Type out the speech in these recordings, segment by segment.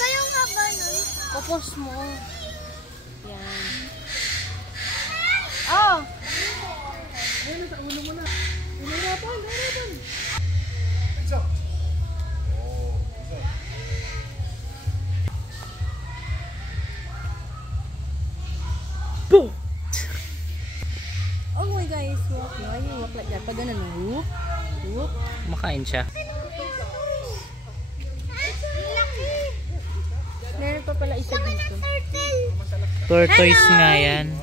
Kayo nga ba nun? Kapos mo. Yan. Oh! Ayun, sa ulo mo na. Hirapan. Boom! Oh my guys, walk. Why you walk like that? Pag ganun, whoop, whoop. Makain siya. Meron pa pala isa dito. Tortoise nga yan.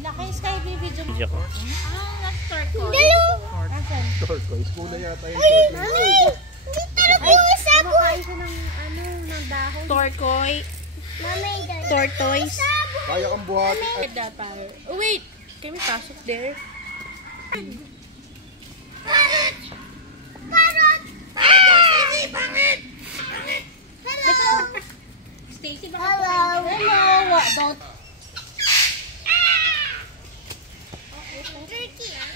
Laki, Sky Baby Jump. Joke. That's turquoise. Tortoise. Kuna yata yung Mami! Hindi talaga yung sabon! Kumakain siya ng, ng dahon. Turquoise. Mami, Tortoise. kaya kang buhatin. Oh wait! Can we pasok there? Parrot! Parrot! Stacy, pangit! Hello! Stacy, baka Hello! Hello! What? Don't... Turkey, ah?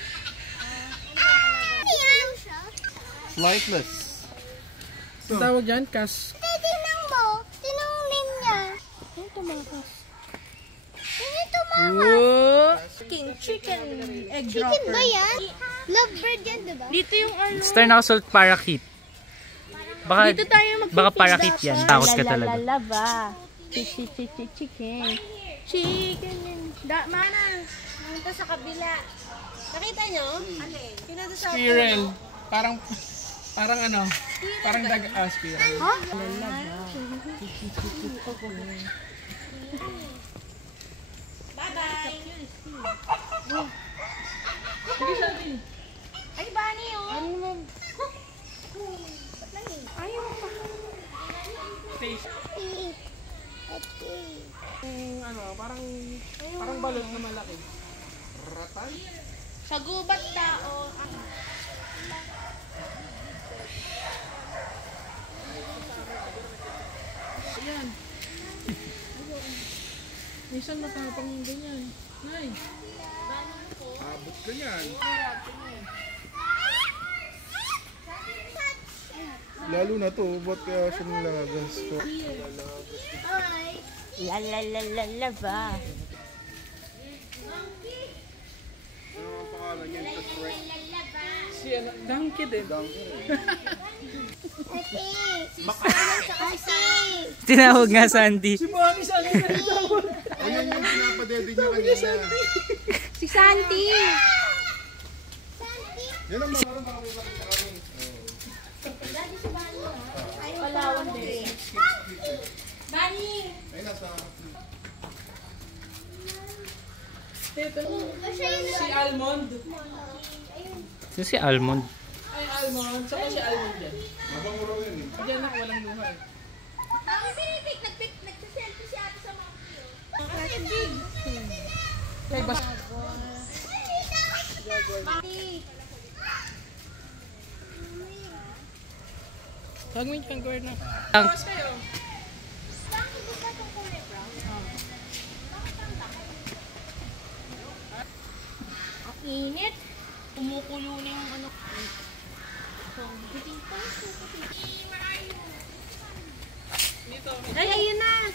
Flightless. Tawag dyan, Cass. Titignan mo. Tinungin niya. Ano tumakas? Hindi tumakas. Oh! Chicken egg Chicken dropper. ba yan? Lovebird yan, diba? Dito yung ano. Star nakasult parakeet. Baka, Dito tayo mag-feed baka parakeet yan. Takot ka talaga. Lalalaba. Chicken. Chicken. Mana. Nandito sa kabila. Nakita nyo? Alin? Pinado sa... Squirrel. Parang ano? Parang squirrel. Ha? Bye-bye. Ay, Bunny, oh. Ano naman? Ayaw mo pa. Parang balot na malaki. Ratay? Sa gubat tao. Ayan. Minsan matapang yung ganyan. Nay. Abot ka yan. Lalo na to, ba't kaya siya nilalagas to? Lalalaba. Ano ang pangalan niya? Si ano? Donkey din. Tinawag nga Sandy. Si Bonnie, saan yung nagtawag? Ayan yung pinapadede niya kanina. Si Santi. Yan ang mga kami nakita kami. Palawan din. Bani! Ay, nasa... Si Almond. Sino si Almond? Ay, Almond. Saan si Almond dyan? Mabanguro yun eh. Diyan na, walang luha eh. Nagsiselfie si ate sa mga kiyo. Ay, bas... Huwag mo yung girl na. Tapos kayo. Ang init. Kumukulo na yung ano. Dito. Ay, ayun na.